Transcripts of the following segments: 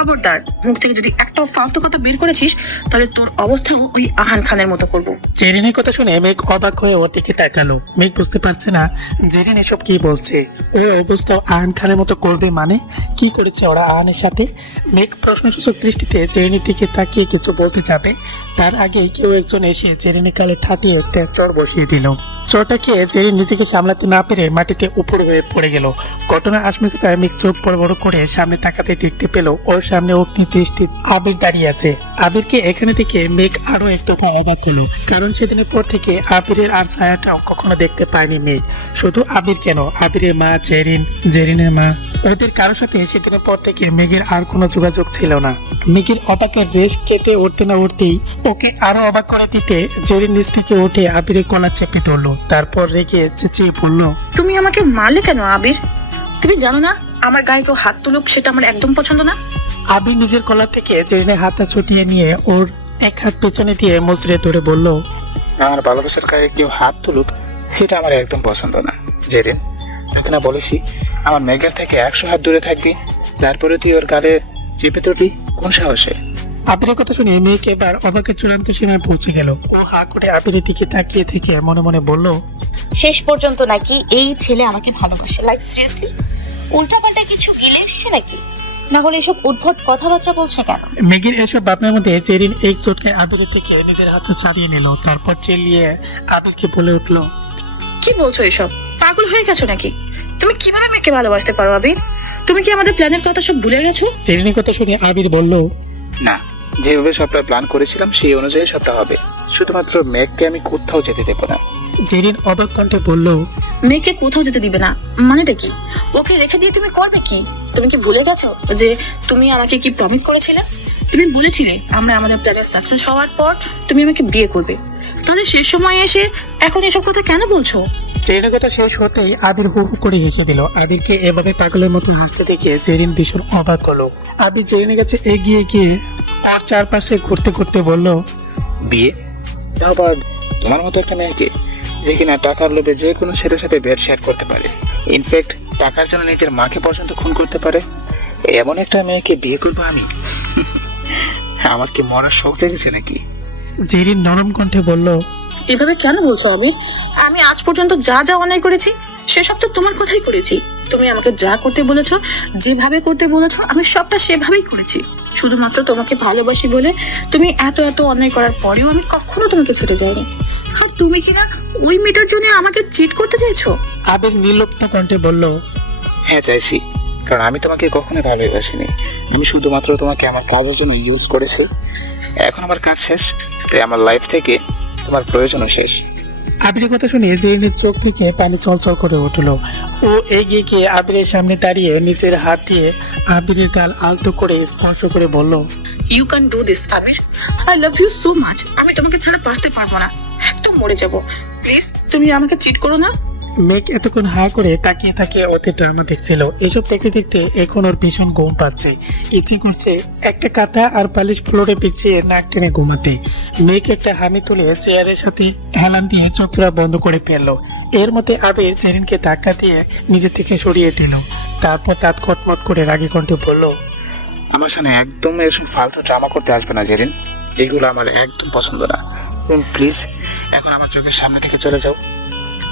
খবরদার, মুখ থেকে যদি একটা ফালতু কথা বের করেছিস তাহলে তোর অবস্থাও ওই আহান খানের মতো করবো। জেরিনের কথা শুনে মেঘ অবাক হয়ে ওর দিকে তাকালো। মেঘ বুঝতে পারছে না জেরিন এসব কি বলছে। ওর অবস্থা আহান খানের মতো করবে মানে? কি করেছে ওরা আহানের সাথে? মেঘ প্রশ্নসূচক দৃষ্টিতে জেরিনের দিকে তাকিয়ে কিছু বলতে যাবে, তার আগে কেউ একজন এসে জেরিনের কালে ঠাটিয়ে একটা চর বসিয়ে দিল। চরটা খেয়ে জেরিন নিজেকে সামলাতে না পেরে মাটিতে উপর হয়ে পড়ে গেল। ঘটনার আশ্চর্যতায় মেঘ চোখ বড় বড় করে সামনে তাকাতে দেখতে পেল ওর সামনে অগ্নি দৃষ্টি আবির দাঁড়িয়ে আছে। আবিরকে এখানে থেকে মেঘ আরো একটু অবাক হলো, কারণ সেদিনের পর থেকে আবিরের আর ছায়াটাও কখনো দেখতে পায়নি মেঘ। শুধু আবির কেন, আবিরের মা জেরিন, জেরিনের মা, ওদের কারোর সাথে সেদিনের পর থেকে মেঘের আর কোনো যোগাযোগ ছিল না। মেঘের অবাকের রেশ কেটে উঠতে না উঠতেই ওকে আরো অবাক করে দিতে জেরিন নিচ থেকে উঠে আবিরের কলার চেপে ধরলো, তারপর রেগে চেঁচিয়ে বলল, তুমি আমাকে মারলে কেন আবির? তুমি জানো না আমার গায়ে কেউ হাত তুলুক সেটা আমার একদম পছন্দ না। আবির নিজের কলার থেকে জেরিনের হাতটা ছুটিয়ে নিয়ে ওর এক হাত পেছনে দিয়ে মুচড়ে ধরে বলল, আমার ভালোবাসার গায়ে কেউ হাত তুলুক সেটা আমার একদম পছন্দ না। জেরিন, তোকে না বলেছি আমার মেঘের থেকে 100 হাত দূরে থাকবি, তারপরে তুই ওর গালে চেপে ধরবি? কোন সাহসে? আবিরের কথা শুনে মেয়েকে এবার অবাকের চূড়ান্ত সীমায় পৌঁছে গেল। ও হা করে আবিরের দিকে তাকিয়ে থেকে মনে মনে বলল, শেষ পর্যন্ত নাকি এই ছেলে আমাকে ভালোবাসে? Like seriously? উল্টাপাল্টা কিছু গিলে এসছে নাকি? না হলে এসব উদ্ভট কথাবার্তা বলছে কেন? মেঘের এসব ভাবনার মধ্যে জেরিন এক চোটকায় আবিরের থেকে নিজের হাতটা ছাড়িয়ে নিল, তারপর চেলিয়ে আবিরকে বলে উঠল, কি বলছো এসব? পাগল হয়ে গেছো নাকি? তুমি কিভাবে মেয়েকে ভালোবাসতে পারো আবির? তুমি কি আমাদের প্ল্যানের কথা সব ভুলে গেছো? জেরিনের কথা শুনে আবির বলল, না, যেভাবে সবটা প্ল্যান করেছিলাম সেই অনুযায়ী সবটা হবে। শুধুমাত্র মেঘকে আমি কোথাও যেতে দেবো না। জেরিন অবাক কণ্ঠে বলল, মেয়েকে কোথাও যেতে দিবে না মানেটা কি? ওকে রেখে দিয়ে তুমি করবে কি? তুমি কি ভুলে গেছো যে তুমি আমাকে কি প্রমিস করেছিলে? তুমি বলেছিলে আমরা আমাদের প্ল্যানের সাকসেস হওয়ার পর তুমি আমাকে বিয়ে করবে। তাহলে শেষ সময় এসে এখন এসব কথা কেন বলছো? জেরিনের কথা শেষ হতেই আবির হু হু করে হেসে দিল। আবিরকে এভাবে পাগলের মতো হাসতে দেখে জেরিন ভীষণ অবাক হলো। আবির জেরিনের কাছে এগিয়ে গিয়ে ওর চারপাশে ঘুরতে ঘুরতে বলল, বিয়ে? তাও আবার তোমার মতো একটা মেয়েকে, যে কিনা টাকার লোভে যে কোনো ছেলের সাথে বেড শেয়ার করতে পারে, ইনফ্যাক্ট টাকার জন্য নিজের মাকে পর্যন্ত খুন করতে পারে, এমন একটা মেয়েকে বিয়ে করবো আমি? আমার কি মরার শখ জেগেছে নাকি? জেরিন নরম কণ্ঠে বলল, এভাবে কেন বলছো আবির? আমি আজ পর্যন্ত যা যা অন্যায় করেছি সেসব তো তোমার কথাই করেছি। তুমি আমাকে যা করতে বলেছো, যেভাবে করতে বলেছো, আমি সবটা সেভাবেই করেছি। শুধুমাত্র তোমাকে ভালোবাসি বলে তুমি এত এত অন্যায় করার পরেও আমি কখনো তোমাকে ছেড়ে যাইনি। আর তুমি কিনা ওই মেয়েটার জন্য আমাকে চিট করতে চাইছো? আবির নির্লিপ্ত কণ্ঠে বলল, হ্যাঁ চাইছি, কারণ আমি তোমাকে কখনো ভালোবাসিনি। আমি শুধুমাত্র তোমাকে আমার কাজের জন্য ইউজ করেছি। এখন আমার কাজ শেষ, তাই আমার লাইফ থেকে তোমার প্রয়োজনও শেষ। আবিরের কথা শুনে জেরিনের চোখ থেকে পানি চলচল করে উঠল। ও এগিয়ে গিয়ে আবিরের সামনে দাঁড়িয়ে নিজের হাত দিয়ে আবিরের গাল আলতো করে স্পর্শ করে বলল, you can do this Abir, I love you so much. আমি তোমাকে ছাড়া বাঁচতে পারবো না, একদম মরে যাবো। প্লিজ তুমি আমাকে চিট করো না। মেঘ এতক্ষণ হা করে তাকিয়ে তাকিয়ে ওদের ড্রামা দেখছিল। এসব দেখতে দেখতে এখন ওর ভীষণ ঘুম পাচ্ছে। ইচ্ছে করছে একটা কাঁথা আর বালিশ ফ্লোরে পিছিয়ে নাক টেনে ঘুমাতে। মেঘ একটা হামি তুলে চেয়ারের সাথে হেলান দিয়ে চোখজোড়া বন্ধ করে ফেললো। এর মধ্যে আবির জেরিনকে ধাক্কা দিয়ে নিজে থেকে সরিয়ে দিল। তারপর তাঁত খটমট করে রাগী কণ্ঠে বলল, আমার সামনে একদম এসব ফালতু ড্রামা করতে আসবে না জেরিন, এগুলো আমার একদম পছন্দ না। তুমি প্লিজ এখন আমার চোখের সামনে থেকে চলে যাও।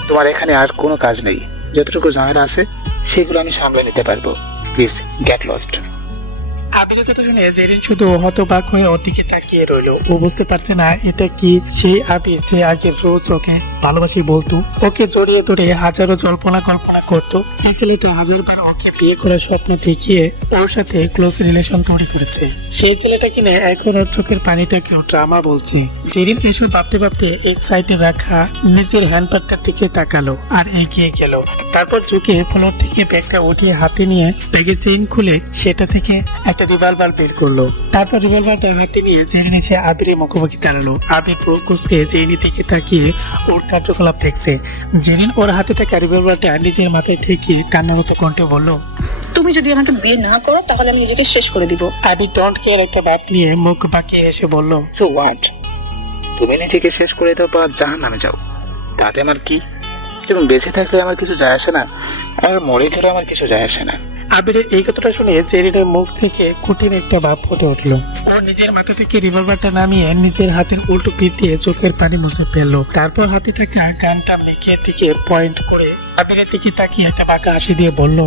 তোমার এখানে আর কোনো কাজ নেই, যতটুকু ঝামেলা আছে সেগুলো আমি সামলে নিতে পারবো। Please get lost. আবিরের কথা শুনে জেরিন শুধু হতবাক হয়ে ওর দিকে তাকিয়ে রইল। ও বুঝতে পারছে না এটা কি সেই আবির যে আগে রোজ ওকে ভালোবাসি বলতো, ওকে জড়িয়ে ধরে হাজারো জল্পনা কল্পনা করতো, যে ছেলেটা হাজারবার ওকে বিয়ে করার স্বপ্ন দেখিয়ে ওর সাথে ক্লোজ রিলেশন তৈরি করেছে, সেই ছেলেটা কিনে এখন ওর চোখের পানিটাকেও ড্রামা বলছে। জেরিন এসব ভাবতে ভাবতে এক সাইডে রাখা নিজের হ্যান্ডব্যাগটার দিকে তাকালো আর এগিয়ে গেল। তারপর ঝুঁকে ফ্লোর থেকে ব্যাগটা উঠিয়ে হাতে নিয়ে ব্যাগের চেইন খুলে সেটা থেকে একটা রিভলভার বের করলো। তারপর রিভলভারটা হাতে নিয়ে জেরিন এসে আবিরের মুখোমুখি দাঁড়ালো। আবির পুরো কুচকে জেরিনের দিকে তাকিয়ে ওর কার্যকলাপ দেখছে। জেরিন ওর হাতে থাকা রিভলভারটা নিজের মাথায় ঠেকিয়ে কান্নারত কণ্ঠে বলল, তুমি যদি আমাকে বিয়ে না করো তাহলে আমি নিজেকে শেষ করে দিব। আবির ডোন্ট কেয়ার একটা বাত নিয়ে মুখ বাঁকিয়ে এসে বলল, সো হোয়াট? তুমি নিজেকে শেষ করে দাও বা জাহান্নামে যাও, তাতে আমার কি? এবং বেঁচে থাকলে আমার কিছু যায় আসে না, আর মরে গেলে আমার কিছু যায় আসে না। আবিরের এই কথাটা শুনে জেরিনের মুখ থেকে কঠিন একটা ভাব ফুটে উঠলো। ও নিজের মাথা থেকে রিভলভারটা নামিয়ে নিজের হাতের উল্টো পিঠ দিয়ে চোখের পানি মুছে ফেললো। তারপর হাতে থাকা গানটা মেঘের দিকে পয়েন্ট করে আবিরের দিকে তাকিয়ে একটা বাঁকা হাসি দিয়ে বলল,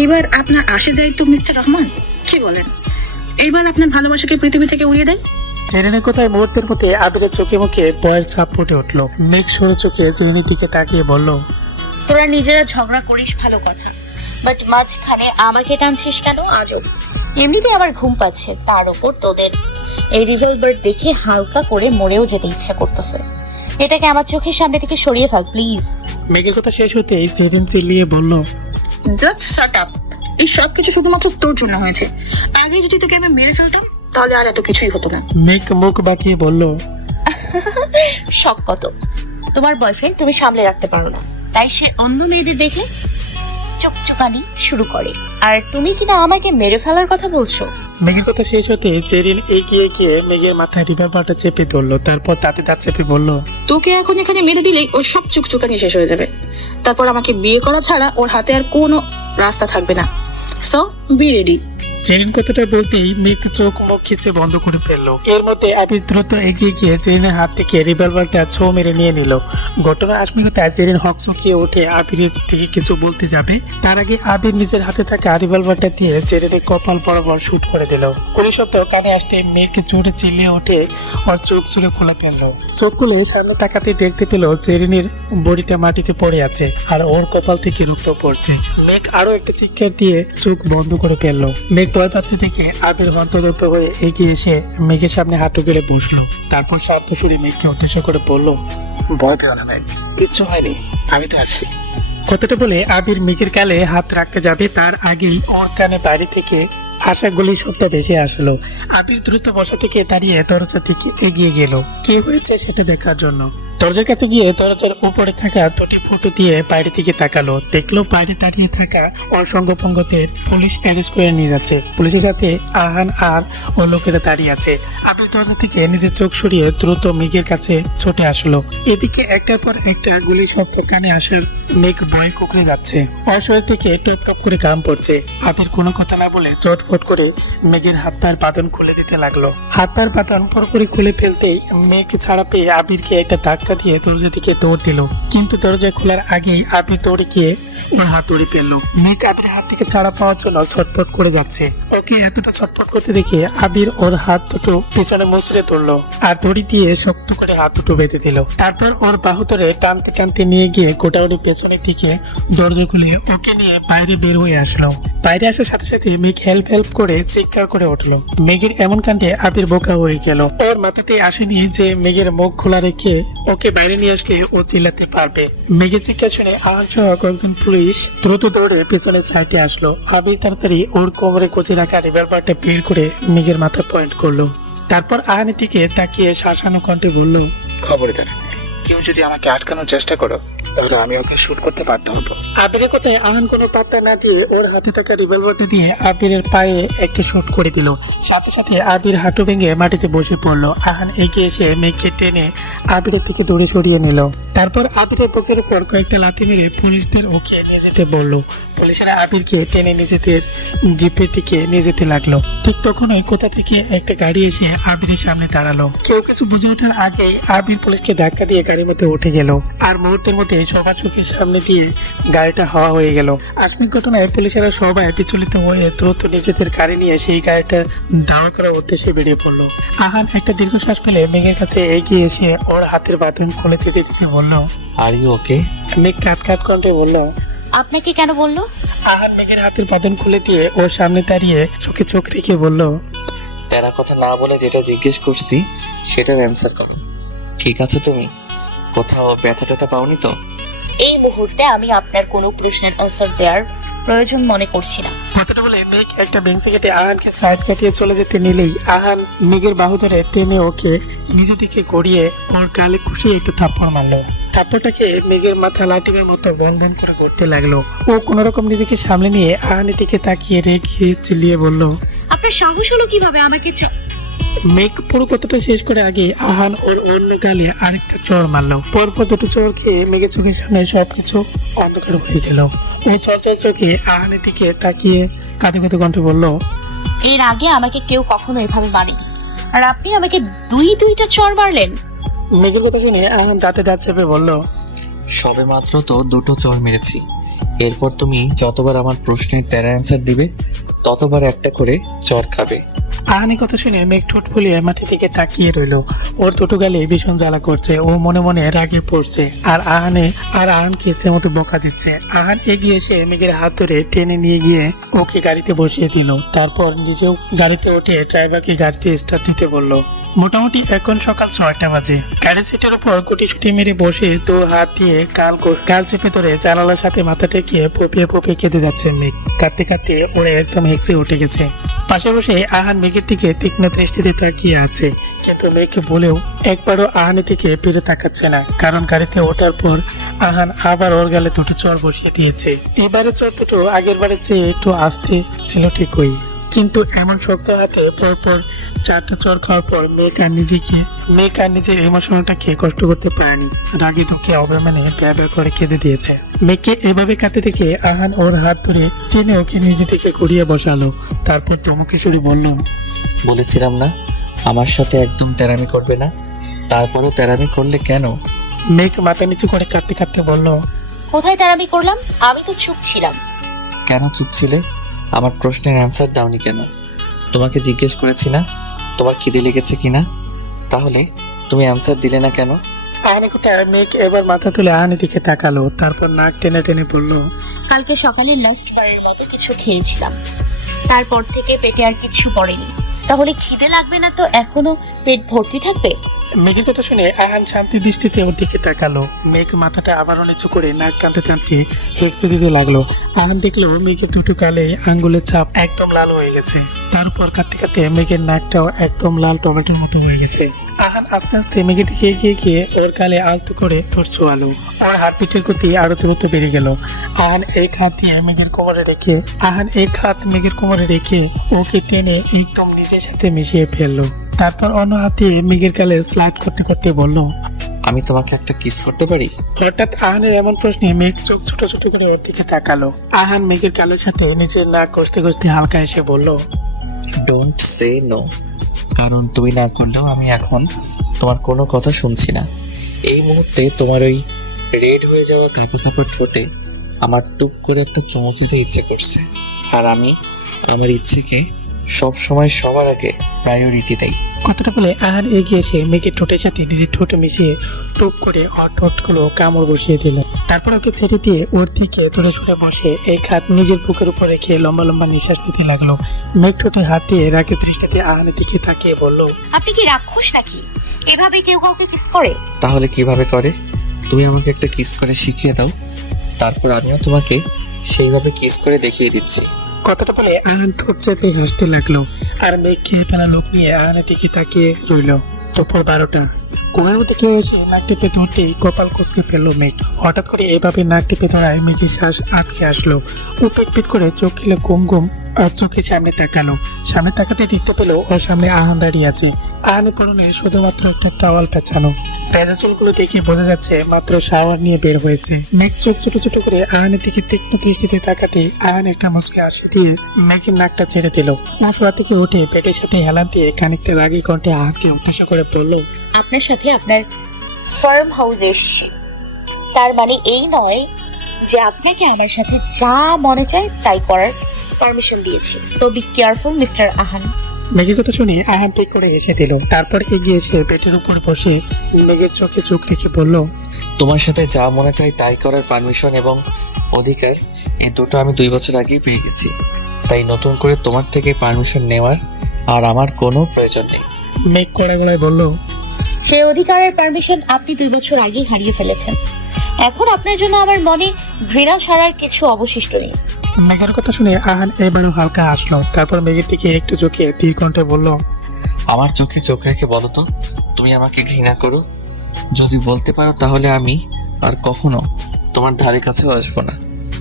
এইবার আপনার আসে যায় তো মিস্টার রহমান, কি বলেন? এইবার আপনার ভালোবাসাকে পৃথিবী থেকে উড়িয়ে দেন। জেরিনের কথায় মুহূর্তের মধ্যে আবিরের চোখে মুখে ভয়ের ছাপ ফুটে উঠলো। মেঘ সরু চোখে জেরিনের দিকে তাকিয়ে বলল, তোরা নিজেরা ঝগড়া করিস ভালো কথা, বাট মাঝখানে আমাকে টানছিস কেন? আজও এমনিতে আমার ঘুম পাচ্ছে, তার ওপর তোদের এই রিভলভার দেখে হালকা করে মরেও যেতে ইচ্ছা করতেছে। এটাকে আমার চোখের সামনে থেকে সরিয়ে ফেল প্লিজ। মেঘের কথা শেষ হতেই জেরিন চিল্লিয়ে বলল, জাস্ট শাট আপ। এই সব কিছু শুধুমাত্র তোর জন্য হয়েছে। আগে যদি তোকে আমি মেরে ফেলতাম তাহলে আর এত কিছুই হতো না। মেঘ মুখ বাঁকিয়ে বলল, শখ কত তোমার বয়ফ্রেন্ড, তুমি সামলে রাখতে পারো না, তাই সে অন্য মেয়েদের দেখে চুকচুকানি শুরু করে, আর তুমি কিনা আমাকে মেরে ফেলার কথা বলছো। মেঘের কথা শেষ হতে জেরিন এগিয়ে গিয়ে মেঘের মাথায় রিভলভারটা চেপে ধরলো। তারপর তাতে দাঁত চেপে বলল, তোকে এখন এখানে মেরে দিলেই ওর সব চুকচুকানি শেষ হয়ে যাবে। তারপর আমাকে বিয়ে করা ছাড়া ওর হাতে আর কোনো রাস্তা থাকবে না। So B ready. জেরিন কথাটা বলতেই মেঘ চোখ মুখ খিচে বন্ধ করে ফেললো। এর মধ্যে আবির দ্রুত এগিয়ে গিয়ে জেরিনের হাত থেকে রিভলভারটা ছো মেরে নিয়ে নিল। ঘটনার আশঙ্কায় জেরিন হকচকিয়ে উঠে আবিরের থেকে কিছু বলতে যাবে, তার আগে আবির নিজের হাতে থাকা রিভলভারটা দিয়ে জেরিনের কপাল বরাবর শুট করে দিল। গুলি শব্দ কানে আসতে মেঘ জোরে চিল্লিয়ে ওঠে, ওর চোখ জোরে খুলে ফেললো। চোখ খুলে সামনে তাকাতে দেখতে পেল জেরিনের বডিটা মাটিতে পড়ে আছে আর ওর কপাল থেকে রক্ত পড়ছে। মেঘ আরো একটা চিৎকার দিয়ে চোখ বন্ধ করে ফেললো। মেঘ ভয় পাচ্ছে দেখে আবির হন্তদন্ত হয়ে এগিয়ে এসে মেঘের সামনে হাঁটু গেড়ে বসলো। তারপর শান্ত সুরে মেঘকে উদ্দেশ্য করে বলল, ভয় পেও না ভাই, কিচ্ছু হয়নি, আমি তো আছি। কথাটা বলে আবির মেঘের গালে হাত রাখতে যাবে, তার আগেই ওর কানে বাইরে থেকে আশা গুলি শব্দ ভেসে আসলো। আবির দ্রুত বসা থেকে দাঁড়িয়ে দরজা থেকে এগিয়ে গেল কি হয়েছে সেটা দেখার জন্য। দরজার কাছে গিয়ে দরজার উপরে থাকা দুটি ফুটো দিয়ে বাইরে থেকে তাকালো। দেখলো বাইরে দাঁড়িয়ে থাকা অসংগপঙ্গদের পুলিশ অ্যারেস্ট করে নিয়ে যাচ্ছে। পুলিশের সাথে আহান আর ও লোকেরা দাঁড়িয়ে আছে। আবির দরজা থেকে নিজের চোখ সরিয়ে দ্রুত মেঘের কাছে ছুটে আসলো। এদিকে একটার পর একটা গুলি শব্দ কানে আসার মেঘ ভয় কুকড়ে যাচ্ছে। অসহায় থেকে টপ টপ করে ঘাম পড়ছে। আবির কোনো কথা না বলে চটফট করে মেঘের হাত পায়ের বাঁধন খুলে দিতে লাগলো। হাত পায়ের বাঁধন পুরোপুরি খুলে ফেলতেই মেঘ ছাড়া পেয়ে আবিরকে একটা ধাক্কা দিয়ে দরজা দিকে দৌড় দিল। কিন্তু দরজা খোলার আগেই আবির দৌড়ে গিয়ে ওর হাত ধরে ফেললো। মেঘ আবির হাত থেকে ছাড়া পাওয়ার জন্য ছটফট করে যাচ্ছে। ওকে এতটা ছটফট করতে দেখে আবির ওর হাত দুটো পেছনে মুচড়ে ধরলো আর দড়ি দিয়ে শক্ত করে হাত দুটো বেঁধে দিল। তারপর ওর বাহু ধরে টানতে টানতে নিয়ে গিয়ে গোটাউনি পেছনের দিকে দরজা খুলে ওকে নিয়ে বাইরে বের হয়ে আসলো। বাইরে আসার সাথে সাথে মেঘ হেল্প হেল্প করে চিৎকার করে উঠলো। মেঘের এমন কাণ্ডে আবির বোকা হয়ে গেল। ওর মাথাতে আসেনি যে মেঘের মুখ খোলা রেখে ওকে বাইরে নিয়ে আসলে ও চিল্লাতে পারবে। মেঘের চিৎকার শুনে আহান সহ কয়েকজন পুলিশ দ্রুত দৌড়ে পেছনে সাইডে আসলো। আবির তাড়াতাড়ি ওর কোমরে কচি রাখা রিভলভারটা বের করে মেঘের মাথা পয়েন্ট করলো। তারপর আহানের দিকে তাকিয়ে শাসানো কণ্ঠে বলল, খবরদার কেউ যদি আমাকে আটকানোর চেষ্টা করো তাহলে আমি ওকে শুট করতে বাধ্য হবো। আবিরের কথায় আহান কোনো পাত্তা না দিয়ে ওর হাতে থাকা রিভলভারটা দিয়ে আবিরের পায়ে একটা শট করে দিল। সাথে সাথে আবির হাঁটু ভেঙে মাটিতে বসে পড়লো। আহান এগিয়ে এসে মেঘকে টেনে আবিরের থেকে দূরে সরিয়ে নিল। তারপর আবিরের বুকের উপর কয়েকটা লাথি মেরে পুলিশদের ওকে নিয়ে যেতে বললো। পুলিশেরা আবিরকে টেনে নিজেদের জিপের দিকে নিয়ে যেতে লাগলো। ঠিক তখনই কোথা থেকে একটা গাড়ি এসে আবিরের সামনে দাঁড়ালো। কেউ কিছু বুঝে ওঠার আগেই আবির পুলিশকে ধাক্কা দিয়ে গাড়ির মধ্যে উঠে গেল। আর মুহূর্তের মধ্যে সবার চোখের সামনে দিয়ে গাড়িটা হাওয়া হয়ে গেল। আকস্মিক ঘটনায় পুলিশেরা সবাই বিচলিত হয়ে দ্রুত নিজেদের গাড়ি নিয়ে সেই গাড়িটা দাওয়া করার উদ্দেশ্যে বেরিয়ে পড়লো। আহান একটা দীর্ঘশ্বাস ফেলে মেঘের কাছে এগিয়ে এসে ওর হাতের বাঁধন খুলে দিতে দিতে বলল, আর ইউ ওকে? মেঘ কাট কাট কণ্ঠে বলল, আপনাকে কেন বললো? আহান মেঘের হাতের বাঁধন খুলে দিয়ে ওর সামনে দাঁড়িয়ে চোখে চোখ রেখে বলল, তেরা কথা না বলে যেটা জিজ্ঞেস করছি সেটার অ্যান্সার করো। ঠিক আছে তুমি? কোথাও ব্যথা ট্যাথা পাওনি তো? এই মুহূর্তে আমি আপনার কোনো প্রশ্নের আনসার দেওয়ার প্রয়োজন মনে করছি না। কথাটা বলে মেঘ একটা বেঞ্চে কেটে আহানকে সাইড কাটিয়ে চলে যেতে নিলেই আহান মেঘের বাহু ধরে টেনে ওকে নিজে দিকে গড়িয়ে ওর গালে খুশি একটা থাপ্পড় মারলো। থাপ্পড়টাকে মেঘের মাথা লাটিমের মতো বন বন করে করতে লাগলো। ও কোনো রকম নিজেকে সামলে নিয়ে আহানের দিকে তাকিয়ে রেখে চিল্লিয়ে বলল, আপনার সাহস হলো কিভাবে আমাকে মেঘ পুরো কথাটা শেষ করে আগে আহান ওর অন্য গালে আরেকটা চড় মারলো। পরপর দুটো চড় খেয়ে মেঘের চোখের সামনে সবকিছু অন্ধকার হয়ে গেল। ও চলচল চোখে আহানের দিকে তাকিয়ে কাঁদে কাঁদে কণ্ঠে বলল, এর আগে আমাকে কেউ কখনো এভাবে মারেনি, আর আপনি আমাকে দুইটা চড় মারলেন। মেঘের কথা শুনে আহান দাঁতে দাঁত চেপে বলল, সবে মাত্র তো দুটো চর মেরেছি। এরপর তুমি যতবার আমার প্রশ্নের তেরা অ্যান্সার দিবে ততবার একটা করে চর খাবে। আহানের কথা শুনে মেঘ ঠোঁট ফুলিয়ে মাটি থেকে তাকিয়ে রইল। ওর দুটো গালে ভীষণ জ্বালা করছে, ও মনে মনে রাগে পড়ছে আর আহানকে ইচ্ছে মতো বকা দিচ্ছে। আহান এগিয়ে এসে মেঘের হাত ধরে টেনে নিয়ে গিয়ে ওকে গাড়িতে বসিয়ে দিল। তারপর নিজেও গাড়িতে উঠে ড্রাইভারকে গাড়িতে স্টার্ট দিতে বলল। মোটামুটি এখন সকাল 6টা বাজে। গাড়ির সিটের উপর কুটি মেরে বসে দু হাত দিয়ে গাল চেপে ধরে জানালার সাথে মাথা টেকিয়ে ফুপিয়ে কেঁদে যাচ্ছে মেঘ। কাঁদতে কাঁদতে ওরে একদম হেঁচে উঠে গেছে। পাশে বসে আহান মেঘের দিকে তীক্ষ্ণ দৃষ্টিতে তাকিয়ে আছে, কিন্তু মেঘকে বলেও একবারও আহানের দিকে ফিরে তাকাচ্ছে না, কারণ গাড়িতে ওঠার পর আহান আবার ওর গালে দুটো চর বসিয়ে দিয়েছে। এবারে চর দুটো আগের বারের চেয়ে একটু আস্তে ছিল ঠিকই, কিন্তু এমন শক্ত হাতে পরপর 4টা চর খাওয়ার পর মেঘ আর নিজের ইমোশনটাকে কষ্ট করতে পারেনি। রাগে দুঃখে অভিমানে ব্যবহার করে কেঁদে দিয়েছে। মেঘকে এভাবে কাঁদতে দেখে আহান ওর হাত ধরে টেনে ওকে নিজে থেকে ঘুরিয়ে বসালো। তারপর ধমকে শুরু বলল, বলেছিলাম না আমার সাথে একদম তেরামি করবে না, তারপরও তেরামি করলে কেন? মেঘ মাথা নিচু করে কাঁদতে বলল, কোথায় তারামি করলাম? আমি তো চুপ ছিলাম। কেন চুপ ছিলে? আমার প্রশ্নের অ্যান্সার দাওনি কেন? তোমাকে জিজ্ঞেস করেছি না তোমার খিদে লেগেছে কিনা, তাহলে তুমি অ্যান্সার দিলে না কেন? আহানের কথা মেঘ এবার মাথা তুলে আহানের দিকে তাকালো। তারপর নাক টেনে বলল, কালকে সকালে লাস্ট বারের মতো কিছু খেয়েছিলাম, তারপর থেকে পেটে আর কিছু পড়েনি। তাহলে খিদে লাগবে না তো এখনো পেট ভর্তি থাকবে? মেঘের কথা শুনে আহান শান্তি দৃষ্টিতে ওর দিকে তাকালো। মেঘ মাথাটা আবারও নিচু করে নাক টানতে হেঁচে দিতে লাগলো। আহান দেখলো মেঘের দুটো গালে আঙ্গুলের ছাপ একদম লাল হয়ে গেছে। তারপর কাঁদতে মেঘের নাকটাও একদম লাল টমেটোর মতো হয়ে গেছে। আহান আস্তে মেঘের দিকে এগিয়ে গিয়ে ওর গালে আলতো করে ঠোঁট ছোঁয়ালো। ওর হাত পিঠের গতি আরো দ্রুত বেড়ে গেল। আহান এক হাত মেঘের কোমরে রেখে ওকে টেনে একদম নিজের সাথে মিশিয়ে ফেললো। তারপর অন্য হাতে মেঘের গালে স্লাইড করতে বলল, আমি তোমাকে একটা কিস করতে পারি? হঠাৎ আহানের এমন প্রশ্নে মেঘ চোখ ছোট করে ওর দিকে তাকালো। আহান মেঘের গালের সাথে নিজের নাক ঘষতে হালকা এসে বলল, ডোন্ট সে নো, কারণ তুমি না করলেও আমি এখন তোমার কোনো কথা শুনছি না। এই মুহূর্তে তোমার ওই রেড হয়ে যাওয়া কাপড় ঠোঁটে আমার টুপ করে একটা চুমুক দিতে ইচ্ছে করছে, আর আমি আমার ইচ্ছেকে সব সময় সবার আগে প্রায়োরিটি দেই। কথাটা বলে আহান এগিয়ে এসে মেঘের ঠোঁটের সাথে নিজের ঠোঁট মিশিয়ে টুপ করে ওর ঠোঁটগুলো কামড় বসিয়ে দিল। তারপর ওকে ছেড়ে দিয়ে ওর দিকে ধরে সরে বসে এক হাত নিজের বুকের উপর রেখে লম্বা নিঃশ্বাস নিতে লাগলো। মেঘ ঠোঁটে হাত দিয়ে রাগের দৃষ্টিতে আহানের দিকে তাকিয়ে বলল, আপনি কি রাক্ষস নাকি? এভাবে কেউ কাউকে কিস করে? তাহলে কিভাবে করে? তুমি আমাকে একটা কিস করে শিখিয়ে দাও, তারপর আমিও তোমাকে সেইভাবে কিস করে দেখিয়ে দিচ্ছি। কথাটা বলে আহান ঠোঁট চেপে হাসতে লাগলো আর মেঘ খেয়ে ফেলা লোক নিয়ে আহানের দিকে তাকিয়ে রইল। দুপুর 12টা। কোণের মধ্যে কেউ এসে নাক টিপে ধরতেই কপাল কুঁচকে ফেললো মেঘ। হঠাৎ করে এভাবে নাক টিপে ধরায় মেঘের শ্বাস আটকে আসলো। ও পিট করে চোখ খিলে ঘুম আর চোখের সামনে তাকাতে দেখতে পেল ওর সামনে আহান দাঁড়িয়ে আছে। আহানের পরনে শুধুমাত্র একটা টাওয়াল পেঁচানো। ভেজা চুলগুলো দেখে বোঝা যাচ্ছে মাত্র শাওয়ার নিয়ে বের হয়েছে। মেঘ চোখ ছোট করে আহানের দিকে তীক্ষ্ণ দৃষ্টিতে তাকাতে আহান একটা মুচকি হাসি দিয়ে মেঘের নাকটা ছেড়ে দিল। ও শোয়া থেকে উঠে পেটের সাথে হেলান দিয়ে খানিকটা রাগী কণ্ঠে আহানকে উদ্দেশ্য করে বলল, আপনার সাথে আপনার ফার্ম হাউসে এসেছি, তার মানে এই নয় যে আপনাকে আমার সাথে যা মনে চায় তাই করার পারমিশন দিয়েছি। So be careful mister Ahaan. মেঘের কথা শুনে আহান ঠিক করে এসে দিল। তারপর এগিয়ে এসে পেটের উপর বসে মেঘের চোখে চোখ রেখে বলল, তোমার সাথে যা মনে চাই তাই করার পারমিশন এবং অধিকার এই দুটো আমি 2 বছর আগেই পেয়ে গেছি, তাই নতুন করে তোমার থেকে পারমিশন নেওয়ার আর আমার কোনো প্রয়োজন নেই। মেঘ কড়া গলায় বলল, সেই অধিকারের পারমিশন আপনি 2 বছর আগেই হারিয়ে ফেলেছেন। এখন আপনার জন্য আমার মনে ঘৃণা ছাড়ার কিছু অবশিষ্ট নেই। মেঘের কথা শুনে আহান এবারও হালকা হাসলো। তারপর মেঘের দিকে একটু চোখে ধীর কণ্ঠে বলল, আমার চোখে চোখ রেখে বলো তো, তুমি আমাকে ঘৃণা করো? যদি বলতে পারো তাহলে আমি আর কখনো তোমার ধারে কাছেও আসবো না।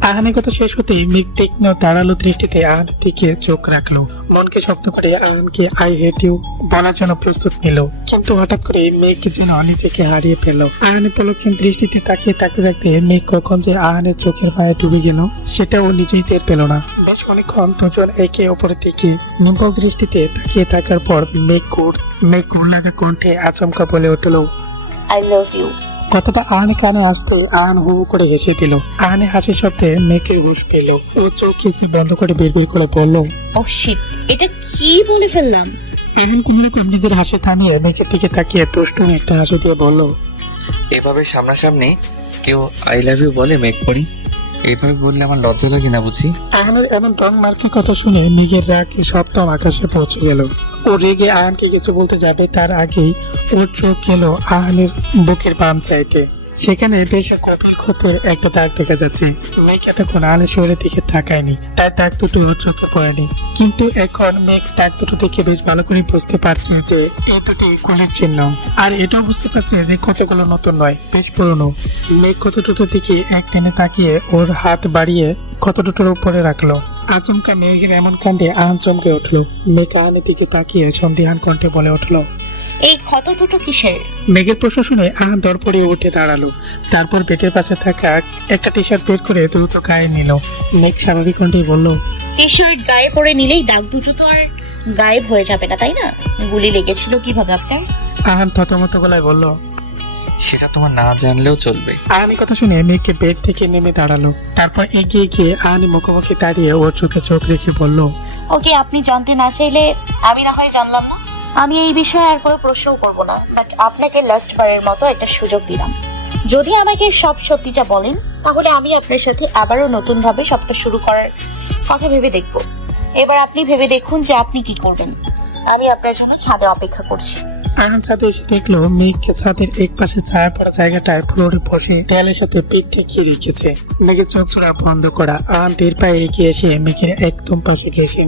আহানের কথা শেষ হতেই মেঘ তীক্ষ্ণ দাঁড়ালো দৃষ্টিতে আহানের দিকে চোখ রাখলো। মনকে শক্ত করে আহানকে আই হেট ইউ বলার জন্য প্রস্তুত নিল, কিন্তু হঠাৎ করে মেঘকে যেন নিজেকে হারিয়ে ফেলল। আহানের পলক্ষীন দৃষ্টিতে তাকিয়ে থাকতে থাকতে মেঘ কখন যে আহানের চোখের মায়ে ডুবে গেল সেটা ও নিজেই টের পেল না। বেশ অনেকক্ষণ দুজন একে অপরের দিকে নিম্বল দৃষ্টিতে তাকিয়ে থাকার পর মেঘ ঘুর লাগা কণ্ঠে আচমকা বলে উঠল, আই লাভ ইউ। কথাটা আহানের কানে আসতে আহান হু হু করে হেসে দিল। আহানের হাসির শব্দে মেঘে হুঁশ পেল। ও চোখ কিছু বন্ধ করে বিড়বিড় করে বলল, ও শিট, এটা কি বলে ফেললাম? আহান কোন রকম নিজের হাসি থামিয়ে মেঘের দিকে তাকিয়ে তুষ্টুমি একটা হাসি দিয়ে বলল, এভাবে সামনাসামনি কেউ আই লাভ ইউ বলে মেঘ পড়ি? এইভাবে বললে আমার লজ্জা লাগে না বুঝি? আহানের এমন রং মার্কের কথা শুনে মেঘের রাগ সপ্তম আকাশে পৌঁছে গেল। ও রেগে আহানকে কিছু বলতে যাবে তার আগেই ওর চোখ গেল আহানের বুকের বাম সাইডে। সেখানে বেশ গভীর ক্ষতের একটা দাগ দেখা যাচ্ছে। মেঘ এতক্ষণ আহানের শরীরের দিকে তাকায়নি, তাই দাগ দুটো ওর চোখে পড়েনি। কিন্তু এখন মেঘ দাগ দুটো দেখে বেশ ভালো করে বুঝতে পারছে যে এই দুটি গুলির চিহ্ন। আর এটাও বুঝতে পারছে যে ক্ষতগুলো নতুন নয়, বেশ পুরনো। মেঘ ক্ষত দুটোর দিকে এক টেনে তাকিয়ে ওর হাত বাড়িয়ে ক্ষত দুটোর উপরে রাখলো। আচমকা মেঘের এমন কাণ্ডে আহান চমকে উঠলো। মেঘ আহানের দিকে তাকিয়ে সন্দিহান কণ্ঠে বলে উঠলো, এই ক্ষত দুটো কিসের? মেঘের প্রশ্ন শুনে আহান দরপড়ে উঠে দাঁড়ালো। তারপর পেটের পাশে থাকা একটা টি শার্ট বের করে দ্রুত গায়ে নিল। মেঘ স্বাভাবিক কণ্ঠে বলল, টি শার্ট গায়ে পরে নিলেই দাগ দুটো তো আর গায়েব হয়ে যাবে না, তাই না? গুলি লেগেছিল কিভাবে আপনার? আহান থতমত গলায় বলল, সেটা তোমার না জানলেও চলবে। আহানের কথা শুনে মেঘকে বেড থেকে নেমে দাঁড়ালো। তারপর এগিয়ে গিয়ে আহানের মুখোমুখি দাঁড়িয়ে ওর চোখে চোখ রেখে বলল, ওকে, আপনি জানতে না চাইলে আমি না হয় জানলাম না। আমি এই বিষয়ে আর কোনো প্রশ্নও করবো না, বাট আপনাকে লাস্ট বারের মতো একটা সুযোগ দিলাম। যদি আমাকে সব সত্যিটা বলেন তাহলে আমি আপনার সাথে আবারও নতুন ভাবে সবটা শুরু করার কথা ভেবে দেখব। এবার আপনি ভেবে দেখুন যে আপনি কি করবেন। আমি আপনার জন্য ছাদে অপেক্ষা করছি। আহান ছাদে এসে দেখলো মেঘকে ছাদের এক পাশে ছায়া পড়া জায়গাটায় ফ্লোরে বসে দেয়ালের সাথে পিঠ ঠেকিয়ে রেখেছে। মেঘের চোখ চোরা বন্ধ করা। আহান তীর পায়ে এগিয়ে এসে মেঘের একদম পাশে ঘেসে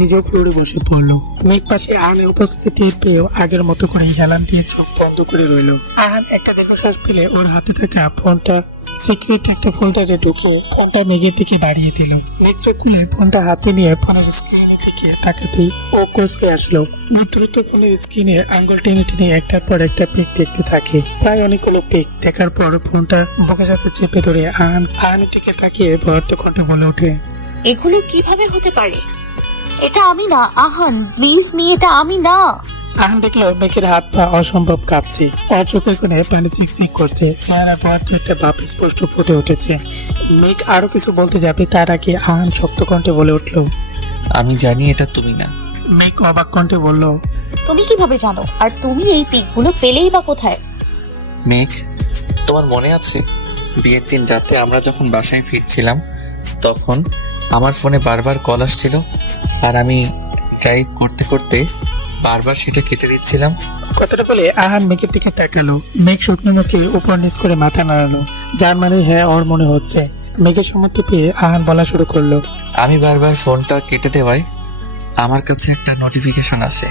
নিজেও ফ্লোরে বসে পড়লো। মেঘ পাশে আহানের উপস্থিতি টের পেয়েও আগের মতো করে হেলান দিয়ে চোখ বন্ধ করে রইলো। আহান একটা দীর্ঘশ্বাস ফেলে ওর হাতে থাকা ফোনটা সিক্রেট একটা ফোল্ডারে ঢুকে ফোনটা মেঘের দিকে বাড়িয়ে দিল। মেঘ চোখ খুলে ফোনটা হাতে নিয়ে ফোনের স্ক্রিনে দিকে তাকাতেই ও কোচকে আসলো। ও দ্রুত ফোনের স্ক্রিনে আঙ্গুল টেনে টেনে একটার পর একটা পিক দেখতে থাকে। প্রায় অনেকগুলো পিক দেখার পর ফোনটা বুকের সাথে চেপে ধরে আহানের দিকে তাকিয়ে ভয়ার্থ কণ্ঠে বলে ওঠে, এগুলো কিভাবে হতে পারে? এটা আমি না, আহান প্লিজ মি, এটা আমি না। আহান দেখলো মেঘের হাত পা অসম্ভব কাঁপছে। ওর চোখের কোণে পানি চিকচিক করছে। চেহারা ভয়ার্থ একটা ভাব স্পষ্ট ফুটে উঠেছে। মেঘ আরো কিছু বলতে যাবে তার আগে আহান শক্ত কণ্ঠে বলে উঠলো, আমি জানি এটা তুমি না। মেঘ অবাক কণ্ঠে বলল, তুমি কিভাবে জানো? আর তুমি এই পিকগুলো পেলেই বা কোথায়? মেঘ, তোমার মনে আছে বিয়ের দিন রাতে আমরা যখন বাসায় ফিরছিলাম তখন আমার ফোনে বারবার কল আসছিল আর আমি ড্রাইভ করতে করতে বারবার সেটা কেটে দিচ্ছিলাম? কথাটা বলে আহান মেঘের দিকে তাকালো। মেঘ শুকনো মুখে উপর নিচ করে মাথা নাড়ালো, যার মানে হ্যাঁ ওর মনে হচ্ছে। মেঘের সম্মতি পেয়ে আহান বলা শুরু করলো, আমি বারবার ফোনটা কেটে দেওয়ায় আমার কাছে একটা নোটিফিকেশন আসে।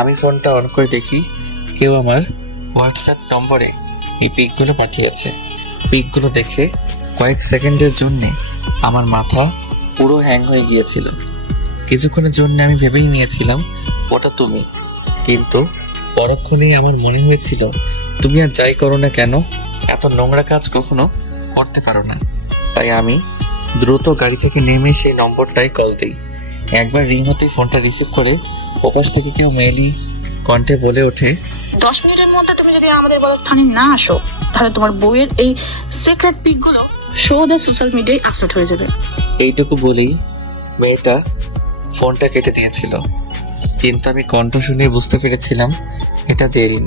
আমি ফোনটা অন করে দেখি কেউ আমার হোয়াটসঅ্যাপ নম্বরে এই পিকগুলো পাঠিয়েছে। পিকগুলো দেখে কয়েক সেকেন্ডের জন্যে আমার মাথা পুরো হ্যাং হয়ে গিয়েছিল। কিছুক্ষণের জন্য আমি ভেবেই নিয়েছিলাম ওটা তুমি, কিন্তু পরক্ষণেই আমার মনে হয়েছিল তুমি আর যাই করো না কেন এত নোংরা কাজ কখনো করতে পারো না। তাই আমি দ্রুত গাড়ি থেকে নেমে সেই নম্বরটাই কল দিই। একবার রিং হতেই ফোনটা রিসিভ করে ওপাশ থেকে কেউ মেয়েলি কণ্ঠে বলে ওঠে, 10 মিনিটের মধ্যে তুমি যদি আমাদের বলা স্থানে না আসো তাহলে তোমার বউয়ের এই সিক্রেট পিকগুলো সোজা সোশ্যাল মিডিয়ায় আপলোড হয়ে যাবে। এইটুকু বলেই মেয়েটা ফোনটা কেটে দিয়েছিল। কিন্তু আমি কণ্ঠ শুনে বুঝতে পেরেছিলাম এটা জেরিন।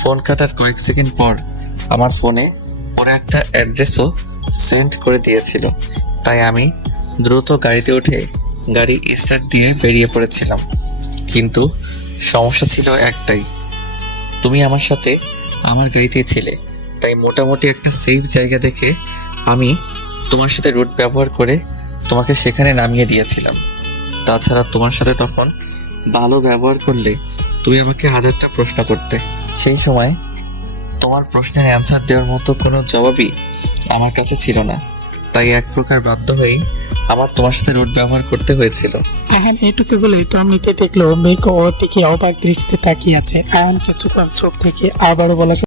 ফোন কাটার কয়েক সেকেন্ড পর আমার ফোনে ওরা একটা অ্যাড্রেসও সেন্ড করে দিয়েছিল। তাই আমি দ্রুত গাড়িতে উঠে গাড়ি স্টার্ট দিয়ে বেরিয়ে পড়েছিলাম। কিন্তু সমস্যা ছিল একটাই, তুমি আমার সাথে আমার গাড়িতেই ছিলে। তাই মোটামুটি একটা সেফ জায়গা দেখে আমি তোমার সাথে রুট ব্যবহার করে তোমাকে সেখানে নামিয়ে দিয়েছিলাম। তাছাড়া তোমার সাথে তখন ভালো ব্যবহার করলে তুমি আমাকে হাজারটা প্রশ্ন করতে। সেই সময় তোমার প্রশ্নের অ্যান্সার দেওয়ার মতো কোনো জবাবই আমার কাছে ছিল না। তাই এক প্রকার বাধ্য হয়েই আমার তোমার সাথে রুট ব্যবহার করতে হয়েছিল। আহান এটুকু বলে তমনিতে দেখলো মেঘ ওর দিকে অবাক দৃষ্টিতে তাকিয়ে আছে। আহান কিছুক্ষণ চুপ থেকে আবারও বলা